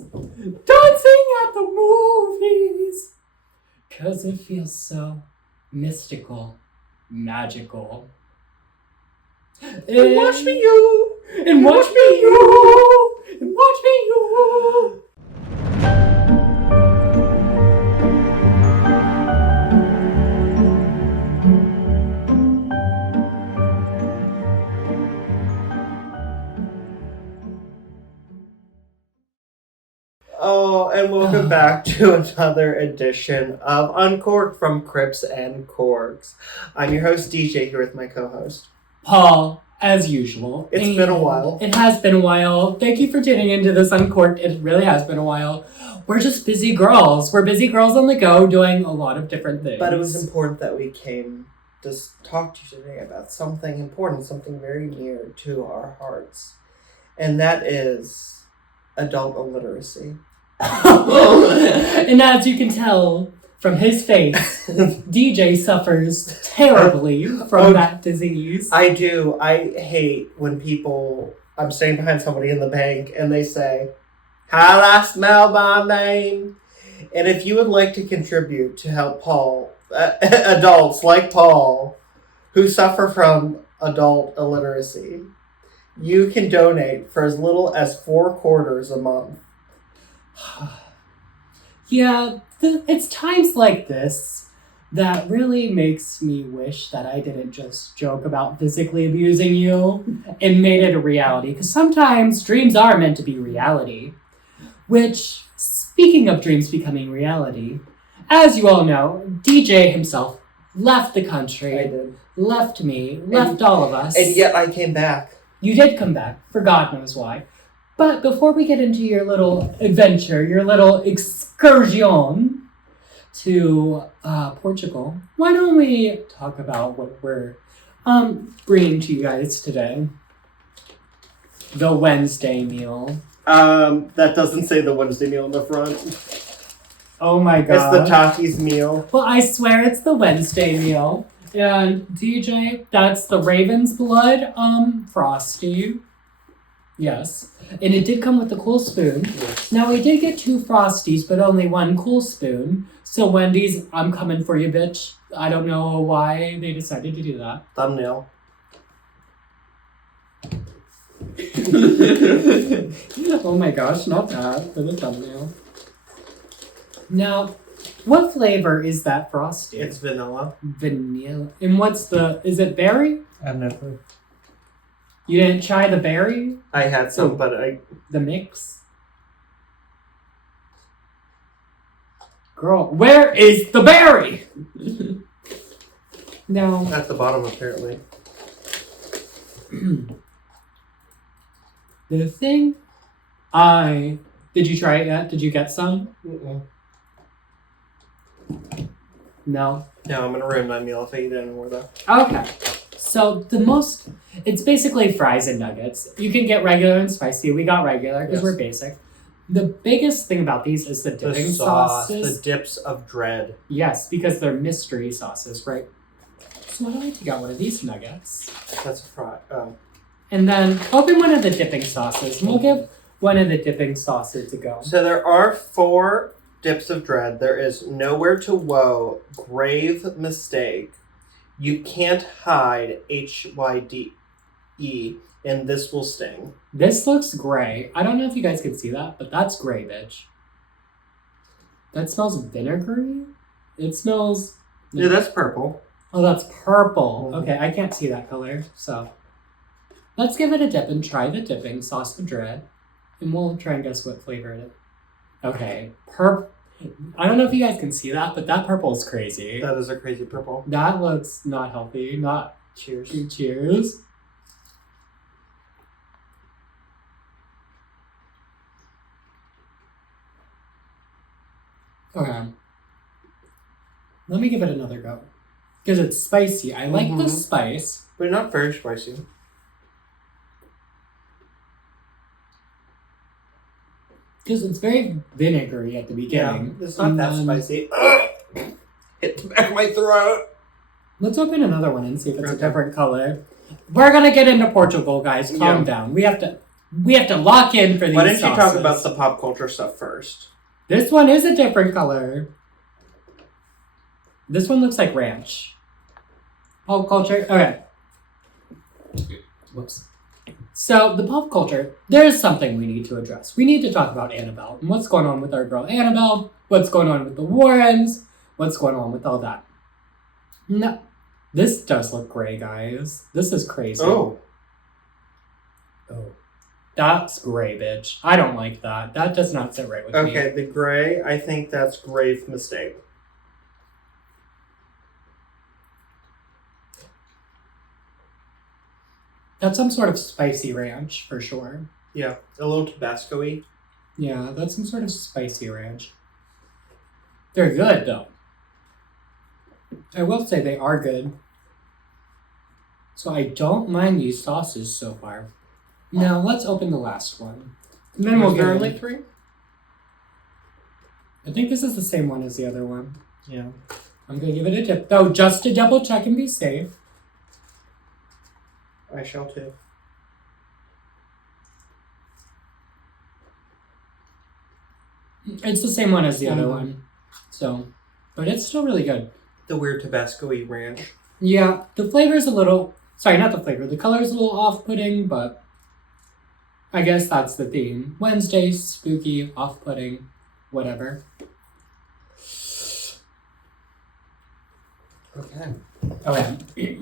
dancing at the movies. 'Cause it feels so mystical, magical. And watch me you! And watch me you! And watch me you! Oh, and welcome back to another edition of Uncorked from Crips and Corks. I'm your host, DJ, here with my co-host, Paul, as usual. It's been a while. It has been a while. Thank you for tuning into this Uncorked. It really has been a while. We're just busy girls. We're busy girls on the go doing a lot of different things. But it was important that we came to talk to you today about something important, something very near to our hearts. And that is adult illiteracy. And as you can tell from his face, DJ suffers terribly from that disease. I do. I hate when I'm standing behind somebody in the bank and they say, "How I smell my name." And if you would like to contribute to help adults like Paul, who suffer from adult illiteracy, you can donate for as little as $4 a month. Yeah, it's times like this that really makes me wish that I didn't just joke about physically abusing you and made it a reality. Because sometimes dreams are meant to be reality. Which, speaking of dreams becoming reality, as you all know, DJ himself left the country. I did. Left me, left all of us. And yet I came back. You did come back, for God knows why. But before we get into your little adventure, your little excursion to Portugal, why don't we talk about what we're bringing to you guys today? The Wednesday meal. That doesn't say the Wednesday meal in the front. Oh my God. It's the Takis meal. Well, I swear it's the Wednesday meal. And DJ, that's the Raven's Blood Frosty. Yes. And it did come with a cool spoon. Yes. Now, we did get 2 Frosties, but only 1 cool spoon. So, Wendy's, I'm coming for you, bitch. I don't know why they decided to do that. Thumbnail. Oh my gosh, not that. For the thumbnail. Now, what flavor is that Frosty? It's vanilla. Vanilla. And is it berry? I've never. You didn't try the berry? I had some, but The mix? Girl, where is the berry? No. At the bottom, apparently. The thing Did you try it yet? Did you get some? Mm-mm. No? No, I'm going to ruin my meal if I eat anymore, though. Okay. So it's basically fries and nuggets. You can get regular and spicy. We got regular because we're basic. The biggest thing about these is the dipping sauces. The dips of dread. Yes, because they're mystery sauces, right? So why don't I take out one of these nuggets? That's a fry. Oh. And then open one of the dipping sauces. And we'll give one of the dipping sauces a go. So there are 4 dips of dread. There is Nowhere to Woe, Grave Mistake, You Can't Hide, HYDE, and This Will Sting. This looks gray. I don't know if you guys can see that, but that's gray, bitch. That smells vinegary? It smells... Yeah, that's purple. Oh, that's purple. Mm-hmm. Okay, I can't see that color, so... Let's give it a dip and try the dipping sauce of dread. And we'll try and guess what flavor it is. Okay, I don't know if you guys can see that, but that purple is crazy. That is a crazy purple. That looks not healthy. Not... Cheers. Cheers. Okay. Let me give it another go. Because it's spicy. I like the spice. But not very spicy. Because it's very vinegary at the beginning. Yeah, it's not that spicy. Hit the back of my throat. Let's open another one and see if it's a different color. We're going to get into Portugal, guys. Calm down. We have to... We have to lock in for these Why didn't you talk sauces. about the pop culture stuff first? This one is a different color. This one looks like ranch. Pop culture. Okay. Whoops. So, the pop culture, there's something we need to address. We need to talk about Annabelle and what's going on with our girl Annabelle, what's going on with the Warrens, what's going on with all that. No. This does look gray, guys. This is crazy. Oh. That's gray, bitch. I don't like that. That does not sit right with me. Okay, the gray, I think that's grave mistake. That's some sort of spicy ranch, for sure. Yeah, a little Tabasco-y. Yeah, that's some sort of spicy ranch. They're good, though. I will say they are good. So I don't mind these sauces so far. Now, let's open the last one. And then we'll get only 3? I think this is the same one as the other one. Yeah. I'm going to give it a tip, though, just to double check and be safe. I shall too. It's the same one as the other one. So, but it's still really good. The weird Tabasco-y ranch. Yeah, the flavor's a little... Sorry, not the flavor. The color's a little off-putting, but I guess that's the theme. Wednesday, spooky, off-putting, whatever. Okay. Okay.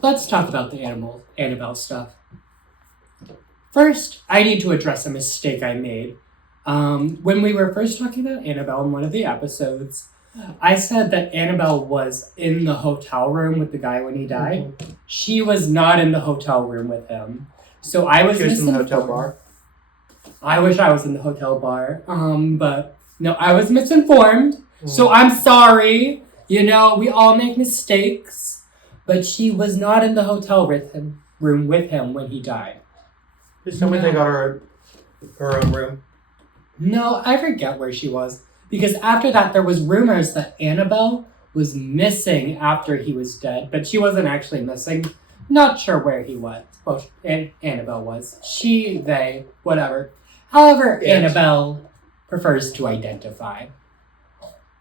Let's talk about the Annabelle stuff. First, I need to address a mistake I made. When we were first talking about Annabelle in one of the episodes, I said that Annabelle was in the hotel room with the guy when he died. Mm-hmm. She was not in the hotel room with him. So I was in the hotel bar. I wish I was in the hotel bar. But no, I was misinformed. So I'm sorry. You know, we all make mistakes. But she was not in the hotel room with him when he died. Just tell me they got her own room. No, I forget where she was. Because after that, there was rumors that Annabelle was missing after he was dead. But she wasn't actually missing. Not sure where he was. Well, Annabelle was. She, they, whatever. However, yes. Annabelle prefers to identify.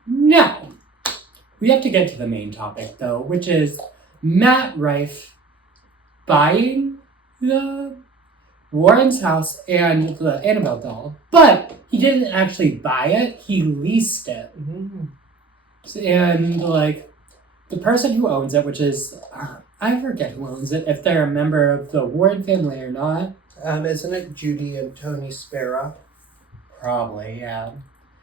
Now, we have to get to the main topic, though, which is Matt Rife buying the Warren's house and the Annabelle doll. But he didn't actually buy it, he leased it. Mm-hmm. And, like, the person who owns it, which is, I forget who owns it, if they're a member of the Warren family or not. Isn't it Judy and Tony Spera? Probably, yeah.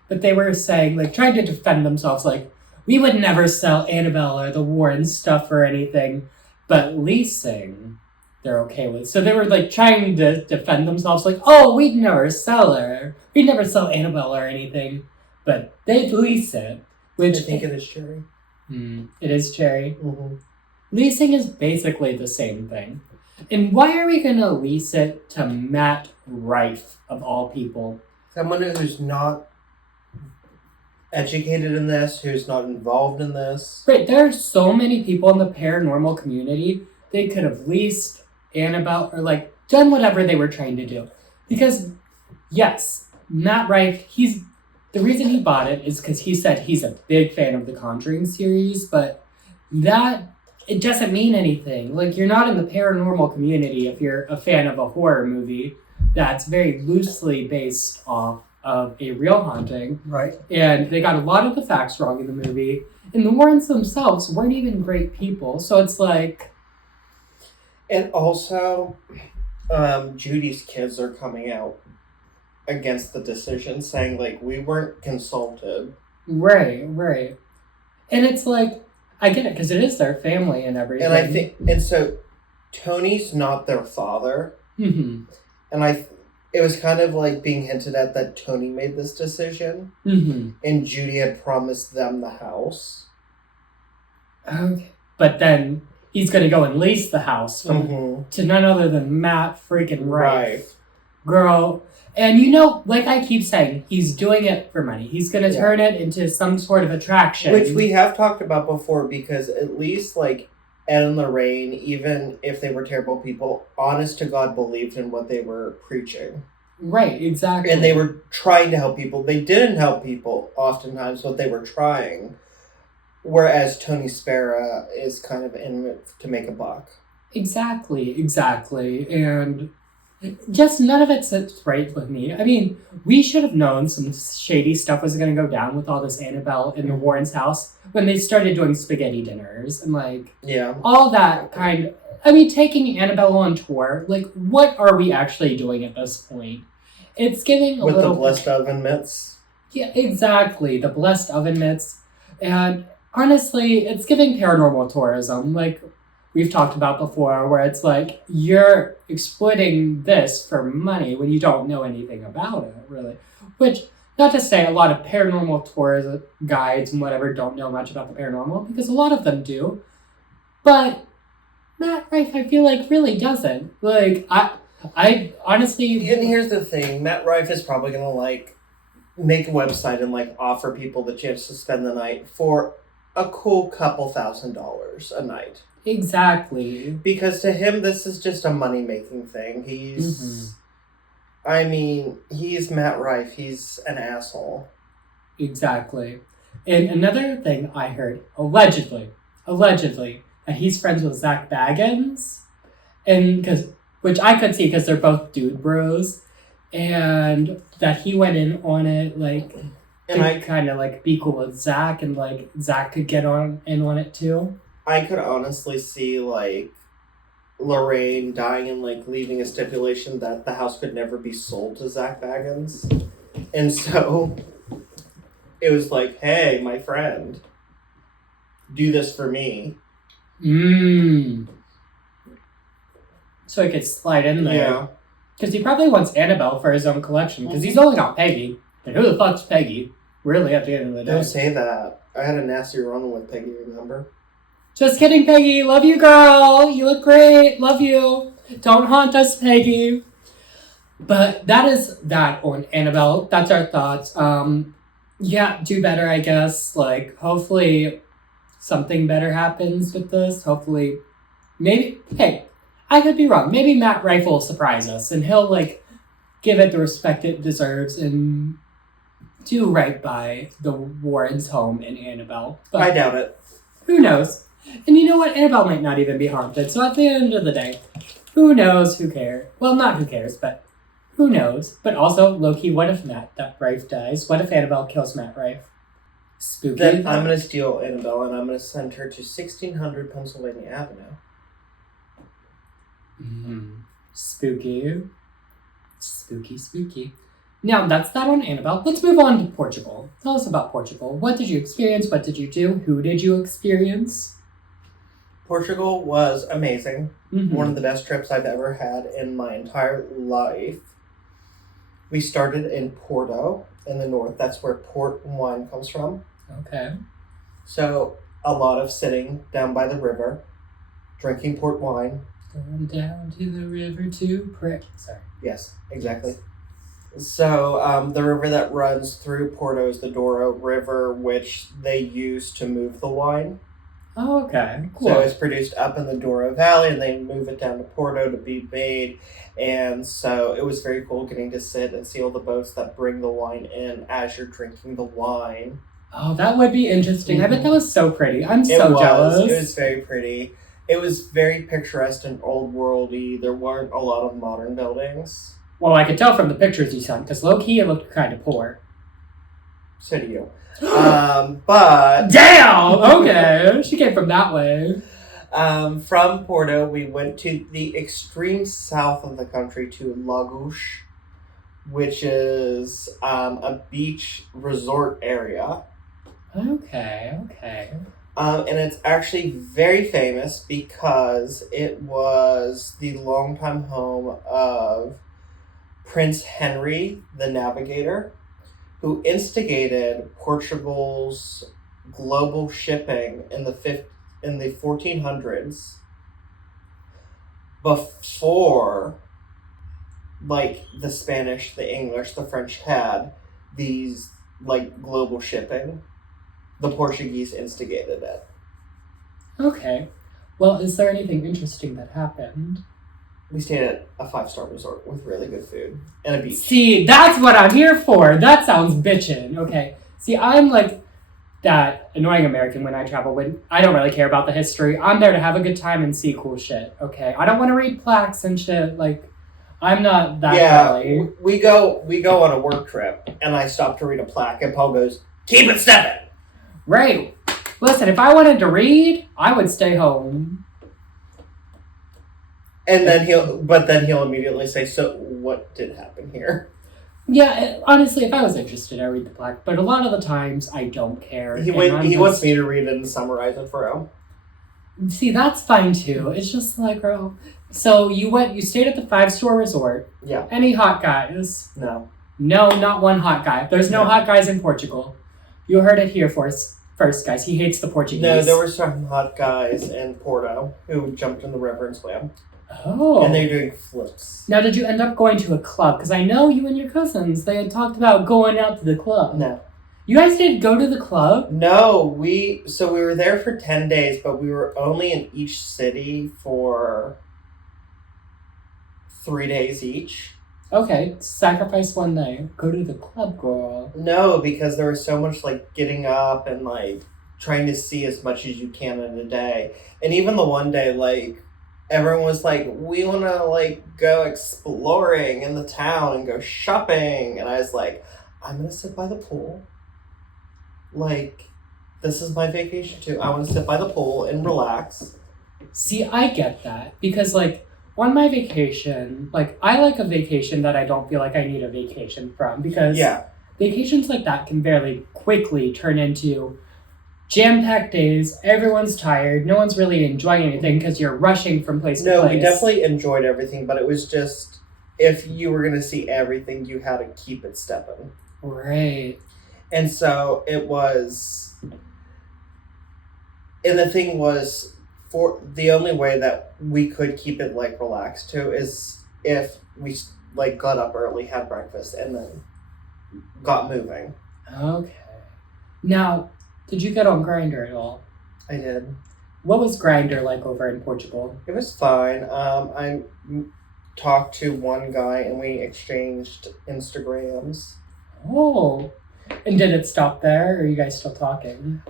But they were saying, like, trying to defend themselves, like, we would never sell Annabelle or the Warren stuff or anything, but leasing, they're okay with. So they were, like, trying to defend themselves, like, oh, we'd never sell her. We'd never sell Annabelle or anything, but they'd lease it. Which I think it is Cherry. It is Cherry. Mm-hmm. Leasing is basically the same thing. And why are we going to lease it to Matt Rife, of all people? Someone who's not educated in this, who's not involved in this. Right, there are so many people in the paranormal community, they could have leased Annabelle or, like, done whatever they were trying to do. Because, yes, Matt Rife, the reason he bought it is because he said he's a big fan of the Conjuring series, but it doesn't mean anything. Like, you're not in the paranormal community if you're a fan of a horror movie that's very loosely based off of a real haunting. Right. And they got a lot of the facts wrong in the movie. And the Warrens themselves weren't even great people. So it's like... And also, Judy's kids are coming out against the decision, saying, like, we weren't consulted. Right. And it's like, I get it, because it is their family and everything. And so Tony's not their father. Mm-hmm. And it was kind of like being hinted at that Tony made this decision. Mm-hmm. And Judy had promised them the house. Okay. But then he's going to go and lease the house to none other than Matt freaking Rife. Girl. And you know, like I keep saying, he's doing it for money. He's going to turn it into some sort of attraction. Which we have talked about before, because at least, like, Ed and Lorraine, even if they were terrible people, honest to God believed in what they were preaching. Right, exactly. And they were trying to help people. They didn't help people oftentimes, but they were trying. Whereas Tony Spera is kind of in it to make a buck. Exactly. And just none of it sits right with me. I mean, we should have known some shady stuff was going to go down with all this Annabelle in the Warrens' house when they started doing spaghetti dinners and, like, all that kind of... I mean, taking Annabelle on tour, like, what are we actually doing at this point? It's giving a with little... the blessed oven mitts? Yeah, exactly. The blessed oven mitts. And honestly, it's giving paranormal tourism. Like, we've talked about before, where it's like, you're exploiting this for money when you don't know anything about it, really. Which, not to say a lot of paranormal tours guides and whatever don't know much about the paranormal, because a lot of them do. But Matt Rife, I feel like, really doesn't. Like, I honestly... And here's the thing. Matt Rife is probably going to, like, make a website and, like, offer people the chance to spend the night for a cool couple $1,000s a night. Exactly. Because to him, this is just a money-making thing. He's... I mean, he's Matt Rife. He's an asshole. Exactly. And another thing I heard, allegedly, that he's friends with Zach Baggins. And which I could see because they're both dude bros. And that he went in on it, like, and to kind of, like, be cool with Zach, and, like, Zach could get in on it, too. I could honestly see, like, Lorraine dying and, like, leaving a stipulation that the house could never be sold to Zach Baggins. And so it was like, hey, my friend, do this for me. So he could slide in there. Yeah. Because he probably wants Annabelle for his own collection, because he's only got Peggy. And who the fuck's Peggy? Really, at the end of the day. Don't say that. I had a nasty run with Peggy, remember? Just kidding, Peggy. Love you, girl. You look great. Love you. Don't haunt us, Peggy. But that is that on Annabelle. That's our thoughts. Yeah, do better, I guess. Like, hopefully something better happens with this. Hopefully, maybe, hey, I could be wrong. Maybe Matt Rife will surprise us and he'll, like, give it the respect it deserves and do right by the Warrens' home in Annabelle. But I doubt it. Who knows? And you know what? Annabelle might not even be haunted. So at the end of the day, who knows? Who cares? Well, not who cares, but who knows? But also, low-key, what if Matt Rife dies? What if Annabelle kills Matt Rife? Spooky. Then I'm going to steal Annabelle and I'm going to send her to 1600 Pennsylvania Avenue. Spooky. Spooky. Now, that's that on Annabelle. Let's move on to Portugal. Tell us about Portugal. What did you experience? What did you do? Who did you experience? Portugal was amazing. One of the best trips I've ever had in my entire life. We started in Porto in the north. That's where port wine comes from. Okay. So, a lot of sitting down by the river, drinking port wine. Going down to the river to pray. Sorry. Yes, exactly. So, the river that runs through Porto is the Douro River, which they use to move the wine. Oh, okay. Cool. So it's produced up in the Douro Valley, and they move it down to Porto to be made. And so it was very cool getting to sit and see all the boats that bring the wine in as you're drinking the wine. Oh, that would be interesting. I bet that was so pretty. I'm so jealous. It was very pretty. It was very picturesque and old worldy. There weren't a lot of modern buildings. Well, I could tell from the pictures you sent, because low-key it looked kind of poor. So do you. But... Damn! Okay. She came from that way. From Porto, we went to the extreme south of the country to Lagos, which is a beach resort area. Okay. And it's actually very famous because it was the longtime home of Prince Henry the Navigator, who instigated Portugal's global shipping in the 1400s before, like, the Spanish, the English, the French had these, like, global shipping. The Portuguese instigated it. Okay. Well, is there anything interesting that happened? We stayed at a 5-star resort with really good food and a beach. See, that's what I'm here for. That sounds bitchin'. Okay. See, I'm like that annoying American when I travel. When I don't really care about the history. I'm there to have a good time and see cool shit. Okay. I don't want to read plaques and shit. Like, I'm not that girly. We go on a work trip, and I stop to read a plaque, and Paul goes, "Keep it stepping." Right. Listen, if I wanted to read, I would stay home. And then he'll immediately say, "So what did happen here?" Yeah, honestly, if I was interested, I'd read the plaque. But a lot of the times, I don't care. He wants me to read it and summarize it for him. See, that's fine too. It's just like, girl. So you stayed at the 5-star resort. Yeah. Any hot guys? No. No, not one hot guy. There's no hot guys in Portugal. You heard it here first, guys. He hates the Portuguese. No, there were some hot guys in Porto who jumped in the river and swam. Oh. And they're doing flips. Now, did you end up going to a club? Because I know you and your cousins, they had talked about going out to the club. No. You guys didn't go to the club? No, we were there for 10 days, but we were only in each city for 3 days each. Okay, sacrifice one day. Go to the club, girl. No, because there was so much, like, getting up and, like, trying to see as much as you can in a day. And even the one day, like, everyone was like, we want to, like, go exploring in the town and go shopping. And I was like, I'm going to sit by the pool. Like, this is my vacation too. I want to sit by the pool and relax. See, I get that. Because, like, on my vacation, like, I like a vacation that I don't feel like I need a vacation from. Because vacations like that can very quickly turn into jam-packed days. Everyone's tired. No one's really enjoying anything because you're rushing from place to place. No, we definitely enjoyed everything, but it was just, if you were going to see everything, you had to keep it stepping. Right. And so it was, and the thing was, for the only way that we could keep it, like, relaxed too is if we, like, got up early, had breakfast, and then got moving. Okay. Now, did you get on Grindr at all? I did. What was Grindr like over in Portugal? It was fine. I talked to one guy and we exchanged Instagrams. Oh. And did it stop there, or are you guys still talking?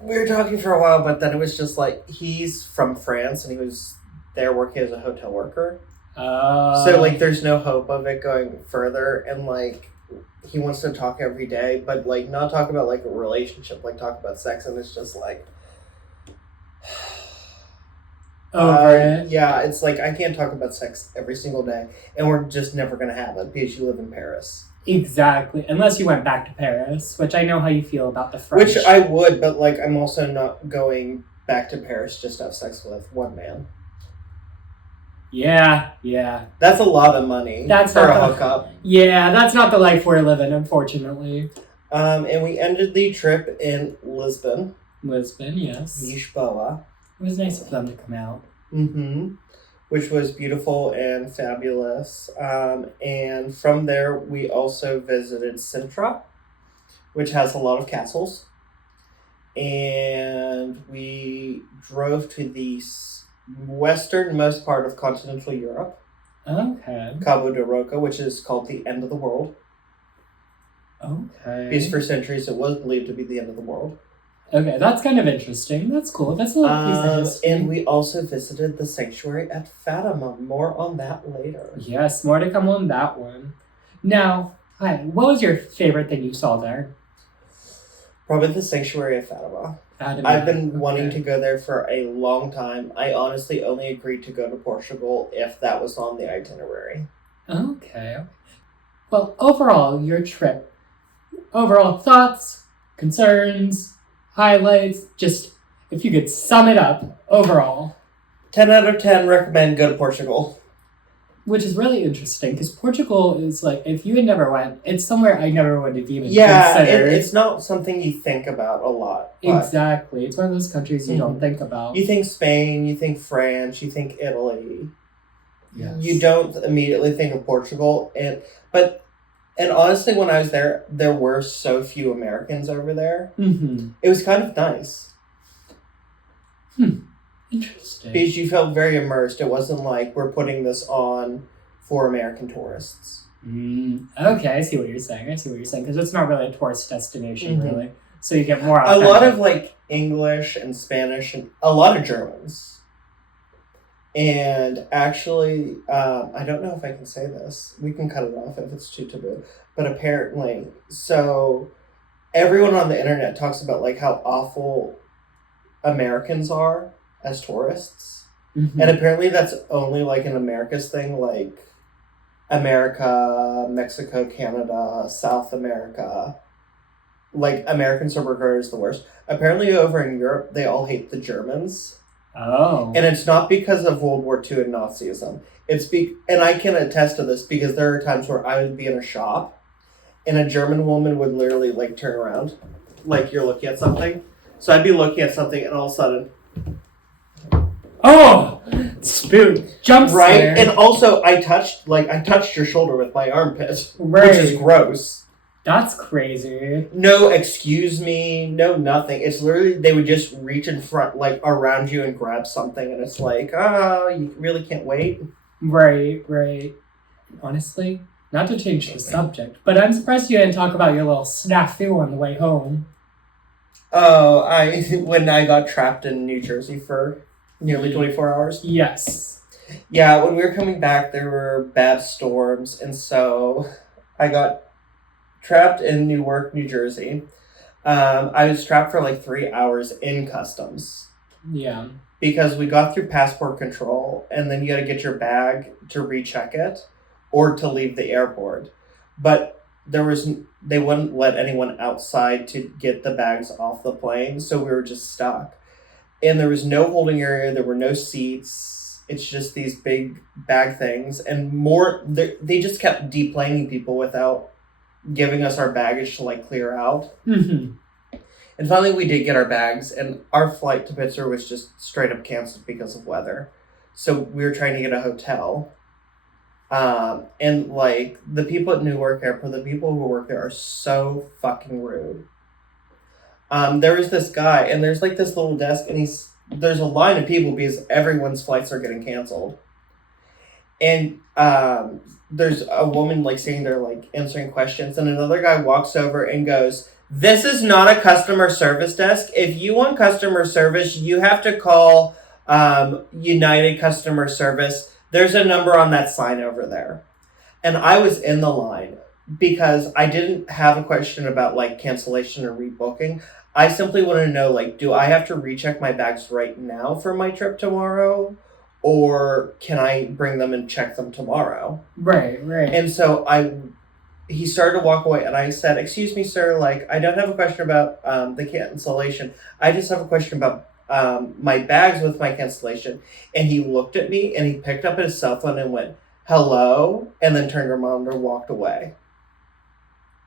We were talking for a while, but then it was just like, he's from France and he was there working as a hotel worker. So, like, there's no hope of it going further, and, like, he wants to talk every day, but, like, not talk about, like, a relationship, like, talk about sex, and it's just like, yeah, it's like, I can't talk about sex every single day, and we're just never going to have it because you live in Paris. Exactly. Unless you went back to Paris, which I know how you feel about the French. Which I would, but, like, I'm also not going back to Paris just to have sex with one man. Yeah. That's a lot of money for a hookup. Yeah, that's not the life we're living, unfortunately. And we ended the trip in Lisbon. Lisbon, yes. Lisboa. It was nice of them to come out. Mm-hmm. Which was beautiful and fabulous. And from there, we also visited Sintra, which has a lot of castles. And we drove to the westernmost part of continental Europe. Okay. Cabo de Roca, which is called the end of the world. Okay. Because for centuries it was believed to be the end of the world. Okay, that's kind of interesting. That's cool. That's a little piece of history. And we also visited the sanctuary at Fatima. More on that later. Yes, more to come on that one. Now, hi, what was your favorite thing you saw there? Probably the sanctuary at Fatima. I've been wanting to go there for a long time. I honestly only agreed to go to Portugal if that was on the itinerary. Okay. Well, overall, your trip. Overall thoughts, concerns, highlights, just if you could sum it up overall. 10 out of 10 recommend go to Portugal. Which is really interesting because Portugal is like, if you had never went, it's somewhere I never would have even considered. It's not something you think about a lot. Exactly. It's one of those countries you don't think about. You think Spain, you think France, you think Italy. Yes. You don't immediately think of Portugal. And honestly, when I was there, there were so few Americans over there. Mm-hmm. It was kind of nice. Interesting. Because you felt very immersed. It wasn't like we're putting this on for American tourists. Okay, I see what you're saying. Because it's not really a tourist destination, really. So you get more a authentic. lot of like English and Spanish and a lot of Germans. And actually, I don't know if I can say this. We can cut it off if it's too taboo. But apparently, so everyone on the internet talks about like how awful Americans are as tourists. And apparently that's only like an America's thing, like America, Mexico, Canada, South America. Like, Americans are regarded as the worst. Apparently over in Europe, they all hate the Germans. Oh. And it's not because of World War II and Nazism. And I can attest to this because there are times where I would be in a shop and a German woman would literally, like, turn around. Like, you're looking at something. So I'd be looking at something and all of a sudden... Oh! Spook. Jump scare. Right? And also, I touched your shoulder with my armpit. Right. Which is gross. That's crazy. No excuse me, no nothing. It's literally, they would just reach in front, like, around you and grab something, and it's like, oh, you really can't wait. Right. Honestly, not to change the subject, but I'm surprised you didn't talk about your little snafu on the way home. Oh, when I got trapped in New Jersey for nearly 24 hours? Yes. Yeah, when we were coming back, there were bad storms, and so I got trapped in Newark, New Jersey. I was trapped for like 3 hours in customs. Yeah. Because we got through passport control, and then you got to get your bag to recheck it or to leave the airport. But they wouldn't let anyone outside to get the bags off the plane, so we were just stuck. And there was no holding area, there were no seats. It's just these big bag things. And they just kept deplaning people without giving us our baggage to like clear out. And finally we did get our bags, and our flight to Pittsburgh was just straight up canceled because of weather. So we were trying to get a hotel. And like the people at Newark Airport, the people who work there are so fucking rude. There was this guy, and there's like this little desk, and there's a line of people because everyone's flights are getting canceled. And there's a woman like sitting there like answering questions, and another guy walks over and goes, "This is not a customer service desk. If you want customer service, you have to call United Customer Service. There's a number on that sign over there." And I was in the line because I didn't have a question about like cancellation or rebooking. I simply wanted to know, like, do I have to recheck my bags right now for my trip tomorrow? Or can I bring them and check them tomorrow? Right. And so he started to walk away, and I said, "Excuse me, sir, like, I don't have a question about the cancellation. I just have a question about my bags with my cancellation." And he looked at me, and he picked up his cell phone and went, "Hello," and then turned around and walked away.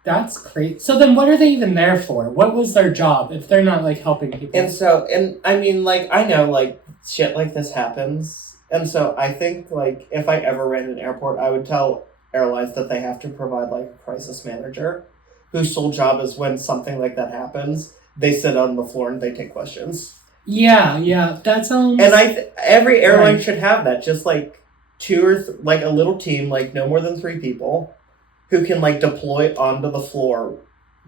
That's crazy. So then what are they even there for? What was their job if they're not, like, helping people? And I mean, like, I know, like, shit like this happens. And so I think, like, if I ever ran an airport, I would tell airlines that they have to provide, like, a crisis manager whose sole job is when something like that happens, they sit on the floor and they take questions. Yeah, that sounds... And every airline should have that, just, like, like, a little team, like, no more than 3 people, who can, like, deploy onto the floor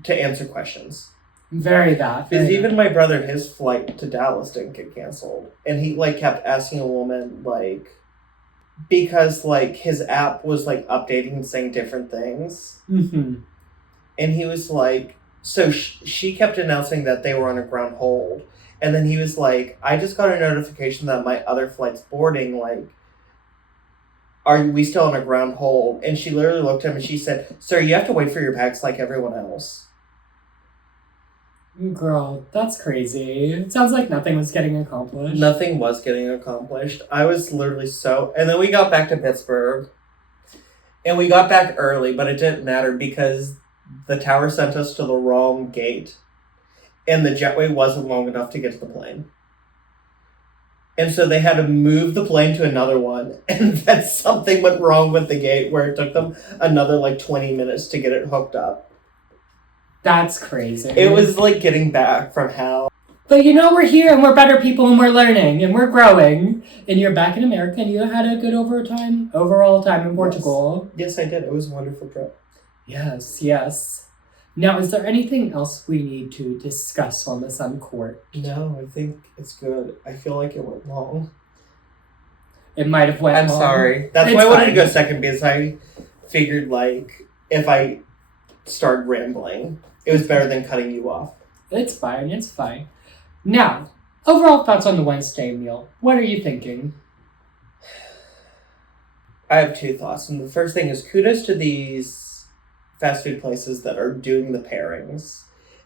to answer questions. Because even my brother, his flight to Dallas didn't get canceled. And he, like, kept asking a woman, like... Because, like, his app was, like, updating and saying different things. And he was like... So she kept announcing that they were on a ground hold. And then he was like, "I just got a notification that my other flight's boarding, like... Are we still on a ground hold?" And she literally looked at him and she said, "Sir, you have to wait for your bags like everyone else." Girl, that's crazy. It sounds like nothing was getting accomplished. Nothing was getting accomplished. I was literally so... And then we got back to Pittsburgh. And we got back early, but it didn't matter because the tower sent us to the wrong gate. And the jetway wasn't long enough to get to the plane. And so they had to move the plane to another one. And then something went wrong with the gate where it took them another, like, 20 minutes to get it hooked up. That's crazy. It was like getting back from hell. But we're here and we're better people and we're learning and we're growing. And you're back in America and you had a good overall time in Portugal. Yes, I did. It was a wonderful trip. Yes. Now, is there anything else we need to discuss on this Uncorked? No, I think it's good. I feel like it went long. It might have went long. I'm sorry. That's why I wanted to go second, because I figured, if I started rambling, it was better than cutting you off. It's fine. Now, overall thoughts on the Wednesday meal. What are you thinking? I have two thoughts. And the first thing is kudos to these fast food places that are doing the pairings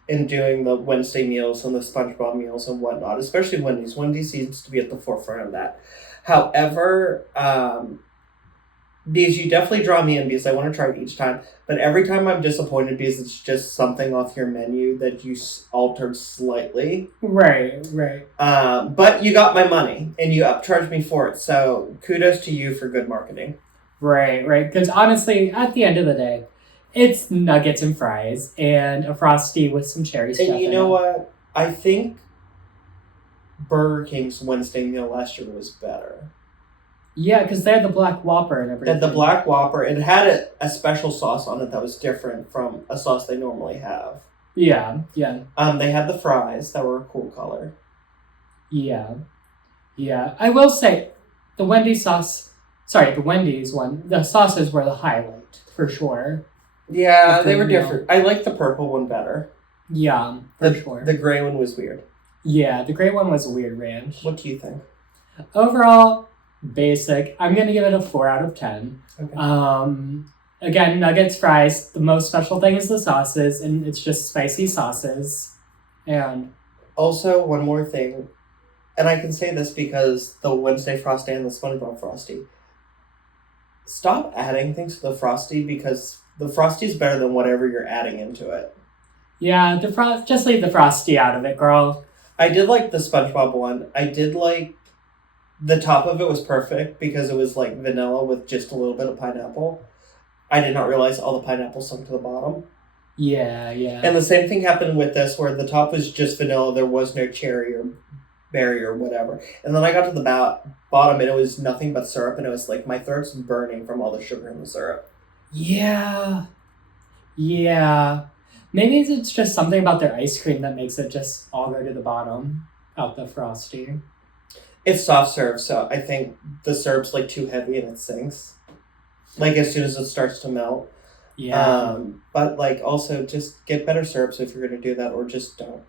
and doing the Wednesday meals and the SpongeBob meals and whatnot, especially Wendy's. Wendy's seems to be at the forefront of that. However, because you definitely draw me in because I want to try it each time, but every time I'm disappointed because it's just something off your menu that you altered slightly. Right. But you got my money and you upcharged me for it, so kudos to you for good marketing. Right. Because honestly, at the end of the day, it's nuggets and fries and a Frosty with some cherry stuff. And you know what? I think Burger King's Wednesday meal last year was better. Yeah, because they had the Black Whopper and everything. The Black Whopper, it had a special sauce on it that was different from a sauce they normally have. Yeah. They had the fries that were a cool color. Yeah. I will say, the Wendy's one, the sauces were the highlight, for sure. Yeah, they were different. I like the purple one better. Yeah, for sure. The gray one was weird. Yeah, the gray one was a weird ranch. What do you think? Overall, basic. I'm going to give it a 4 out of 10. Okay. Again, nuggets, fries. The most special thing is the sauces, and it's just spicy sauces. And also, one more thing, and I can say this because the Wednesday Frosty and the SpongeBob Frosty. Stop adding things to the Frosty because the Frosty is better than whatever you're adding into it. Yeah, just leave the Frosty out of it, girl. I did like the SpongeBob one. I did like the top of it was perfect because it was like vanilla with just a little bit of pineapple. I did not realize all the pineapple sunk to the bottom. Yeah. And the same thing happened with this where the top was just vanilla. There was no cherry or berry or whatever. And then I got to the bottom and it was nothing but syrup. And it was like my throat's burning from all the sugar in the syrup. Yeah. Maybe it's just something about their ice cream that makes it just all go to the bottom out the Frosty. It's soft serve, so I think the syrup's too heavy and it sinks. As soon as it starts to melt. Yeah. But also just get better syrups if you're going to do that, or just don't.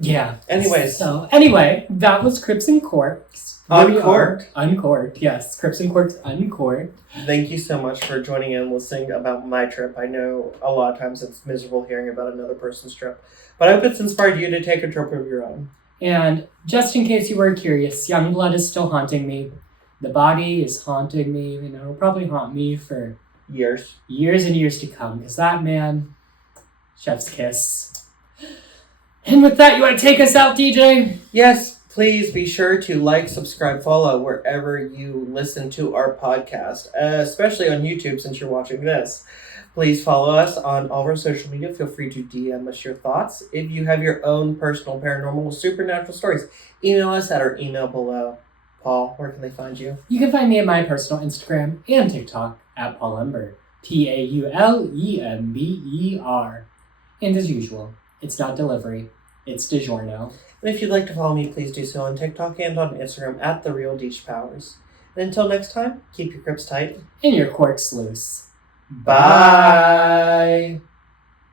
Yeah. Anyways. Anyway, that was Crips and Corks. Uncorked. Yes. Crips and Corks Uncorked. Thank you so much for joining in and listening about my trip. I know a lot of times it's miserable hearing about another person's trip, but I hope it's inspired you to take a trip of your own. And just in case you were curious, Youngblood is still haunting me. The body is haunting me. It'll probably haunt me for years and years to come. Because that man, chef's kiss. And with that, you want to take us out, DJ? Yes. Please be sure to like, subscribe, follow wherever you listen to our podcast, especially on YouTube since you're watching this. Please follow us on all of our social media. Feel free to DM us your thoughts. If you have your own personal paranormal or supernatural stories, email us at our email below. Paul, where can they find you? You can find me at my personal Instagram and TikTok at Paul Ember. PAULEMBER. And as usual, it's not delivery, it's DiGiorno. And if you'd like to follow me, please do so on TikTok and on Instagram at TheRealDeechPowers. And until next time, keep your grips tight. And your corks loose. Bye.